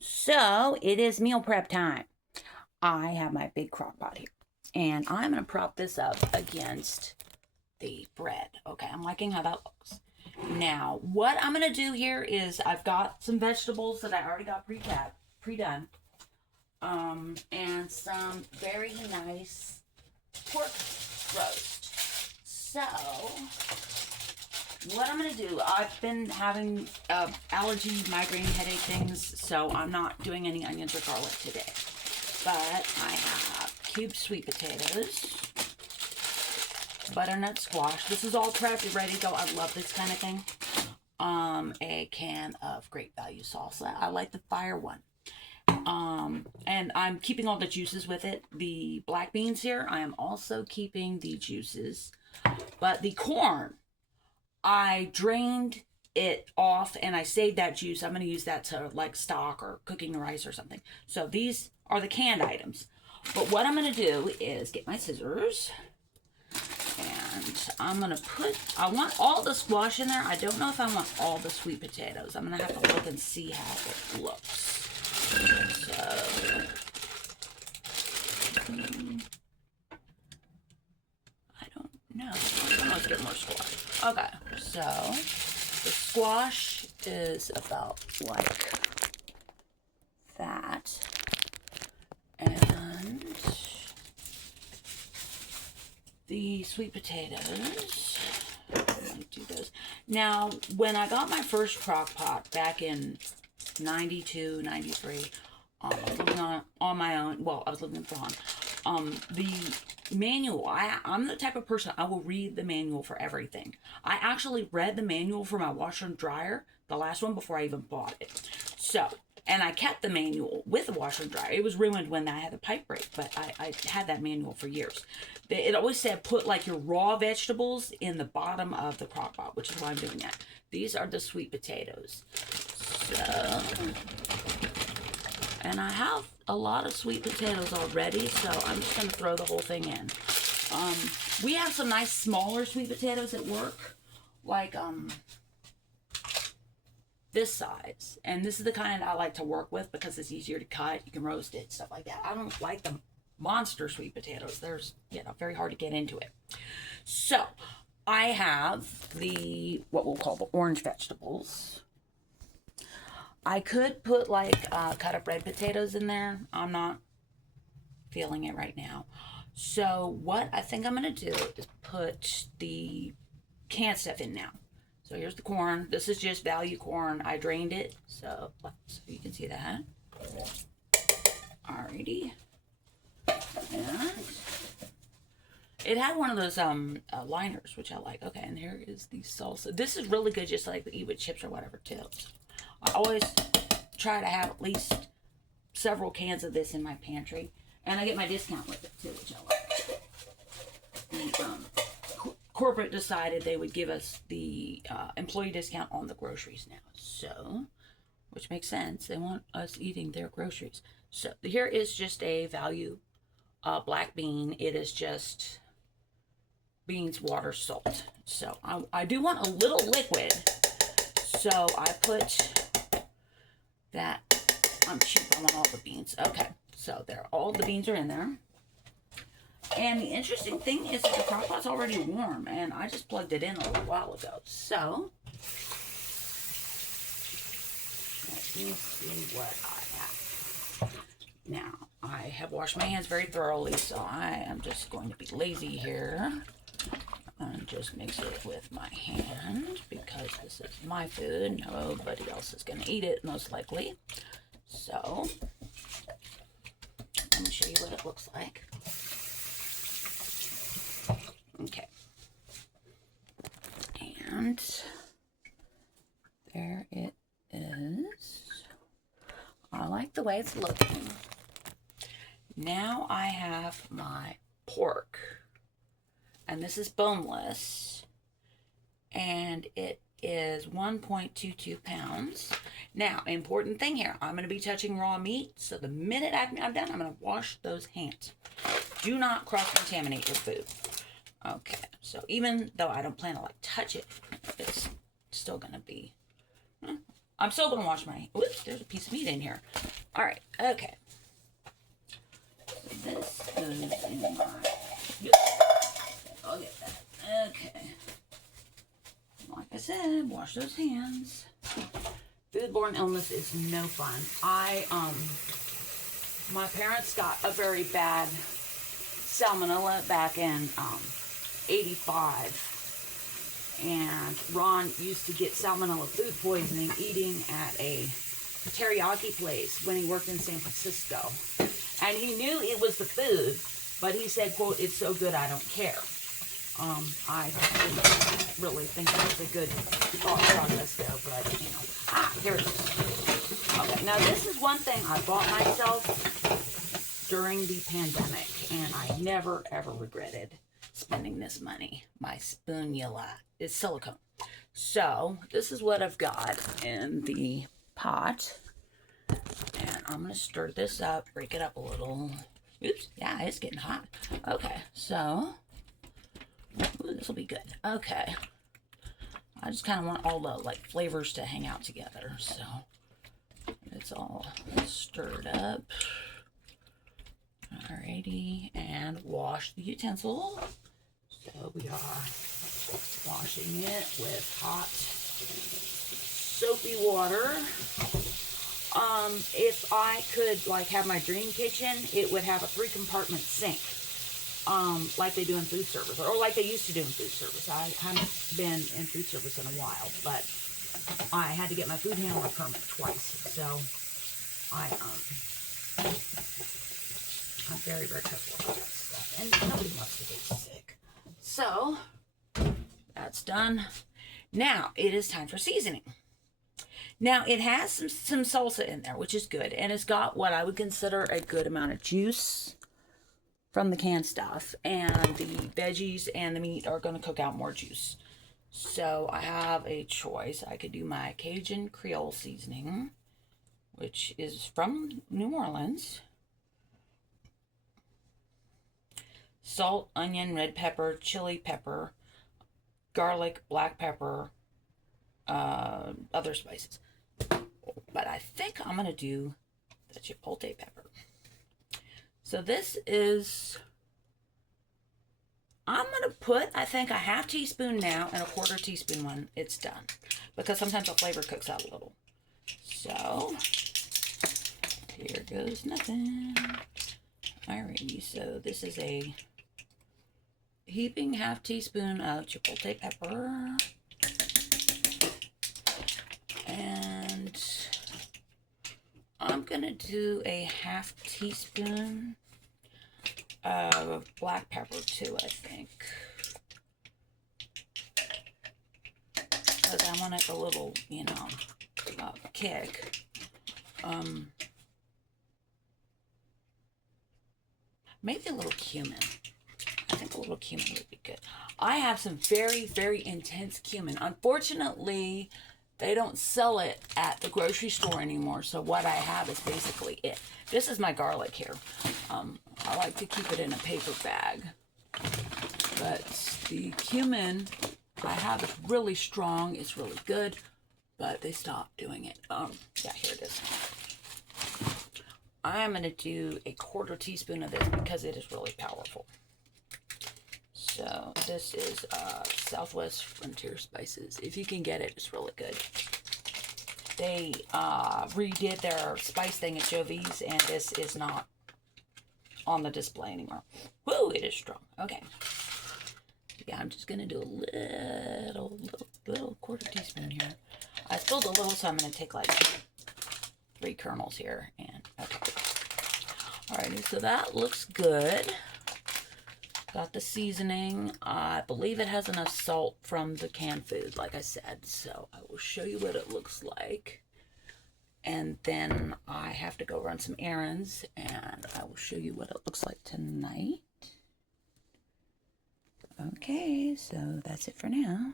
So it is meal prep time. I have my big crock pot here, and I'm gonna prop this up against the bread. Okay, I'm liking how that looks. Now, what I'm gonna do here is I've got some vegetables that I already got pre-done, and some very nice pork roast. So, what I'm gonna do, I've been having allergy, migraine, headache things, so I'm not doing any onions or garlic today. But I have cubed sweet potatoes, butternut squash. This is all prepped, ready to go. I love this kind of thing. A can of Great Value salsa. I like the fire one. And I'm keeping all the juices with it. The black beans here, I am also keeping the juices. But the corn, I drained it off and I saved that juice. I'm going to use that to like stock or cooking rice or something. So these are the canned items. But what I'm going to do is get my scissors and I'm going to I want all the squash in there. I don't know if I want all the sweet potatoes. I'm going to have to look and see how it looks. So, I don't know. Let's get more squash. Okay, so the squash is about like that. And the sweet potatoes, I do those. Now, when I got my first crock pot back in 92, 93, I was living on my own. Well, I was living in Braun. The manual, I'm the type of person, I will read the manual for everything. I actually read the manual for my washer and dryer, the last one, before I even bought it. So, and I kept the manual with the washer and dryer. It was ruined when I had the pipe break, but I had that manual for years. It always said put like your raw vegetables in the bottom of the crock pot, which is why I'm doing that. These are the sweet potatoes. So, and I have a lot of sweet potatoes already, so I'm just going to throw the whole thing in. We have some nice smaller sweet potatoes at work, like this size. And this is the kind I like to work with because it's easier to cut. You can roast it, stuff like that. I don't like the monster sweet potatoes. There's, very hard to get into it. So, I have what we'll call the orange vegetables. I could put like cut up red potatoes in there. I'm not feeling it right now. So what I think I'm gonna do is put the canned stuff in now. So here's the corn. This is just value corn. I drained it, so you can see that. Alrighty. And it had one of those liners, which I like. Okay, and here is the salsa. This is really good, just like to eat with chips or whatever too. I always try to have at least several cans of this in my pantry. And I get my discount with it too, which I like. The corporate decided they would give us the employee discount on the groceries now. So, which makes sense. They want us eating their groceries. So, here is just a value black bean. It is just beans, water, salt. So, I do want a little liquid. So, I put that. I'm cheap. I want all the beans. Okay, so all the beans are in there. And the interesting thing is that the crock pot's already warm, and I just plugged it in a little while ago. So let me see what I have. Now, I have washed my hands very thoroughly, so I am just going to be lazy here and just mix it with my hand because this is my food. Nobody else is going to eat it, most likely. So, let me show you what it looks like. Okay. And there it is. I like the way it's looking. Now I have my pork. And this is boneless. And it is 1.22 pounds. Now, important thing here, I'm going to be touching raw meat, so the minute I'm done, I'm going to wash those hands. Do not cross-contaminate your food. Okay, so even though I don't plan to touch it, it's still going to be I'm still going to wash my, whoops, there's a piece of meat in here. All right, okay. So this goes in my, I'll get that. Okay. Like I said, wash those hands. Foodborne illness is no fun. My parents got a very bad salmonella back in 85. And Ron used to get salmonella food poisoning eating at a teriyaki place when he worked in San Francisco. And he knew it was the food, but he said, quote, "It's so good I don't care." I didn't really think that was a good thought process though, but you know. Here it is. Okay, now this is one thing I bought myself during the pandemic, and I never ever regretted spending this money. My Spoonula. It's silicone. So this is what I've got in the pot, and I'm gonna stir this up, break it up a little. Oops, yeah, it's getting hot. Okay, so this will be good. Okay, I just kind of want all the like flavors to hang out together, so it's all stirred up. Alrighty, and wash the utensil. So we are washing it with hot soapy water. If I could like have my dream kitchen, it would have a 3-compartment sink, like they do in food service, or like they used to do in food service. I haven't been in food service in a while, but I had to get my food handler permit twice, so I'm very, very careful about that stuff, and nobody wants to get sick. So that's done. Now it is time for seasoning. Now it has some salsa in there, which is good, and it's got what I would consider a good amount of juice from the canned stuff, and the veggies and the meat are going to cook out more juice. So I have a choice. I could do my Cajun Creole seasoning, which is from New Orleans. Salt, onion, red pepper, chili pepper, garlic, black pepper, other spices. But I think I'm going to do the chipotle pepper. So this is, I'm going to put, I think, a half teaspoon now and a quarter teaspoon when it's done, because sometimes the flavor cooks out a little. So here goes nothing. Alrighty, so this is a heaping half teaspoon of chipotle pepper, and I'm gonna do a half teaspoon of black pepper too, I think, because I want it a little, you know, kick. Maybe a little cumin. I think a little cumin would be good. I have some very, very intense cumin. Unfortunately, they don't sell it at the grocery store anymore, so what I have is basically it. This is my garlic here. I like to keep it in a paper bag, but the cumin I have is really strong. It's really good, but they stopped doing it. Yeah, here it is. I'm going to do a quarter teaspoon of this because it is really powerful. So this is Southwest Frontier Spices. If you can get it, it's really good. They redid their spice thing at Jovi's, and this is not on the display anymore. Woo, it is strong. Okay. Yeah, I'm just going to do a little quarter teaspoon here. I spilled a little, so I'm going to take like 3 kernels here. And okay. Alrighty, so that looks good. Got the seasoning. I believe it has enough salt from the canned food, like I said. So I will show you what it looks like. And then I have to go run some errands, and I will show you what it looks like tonight. Okay, so that's it for now.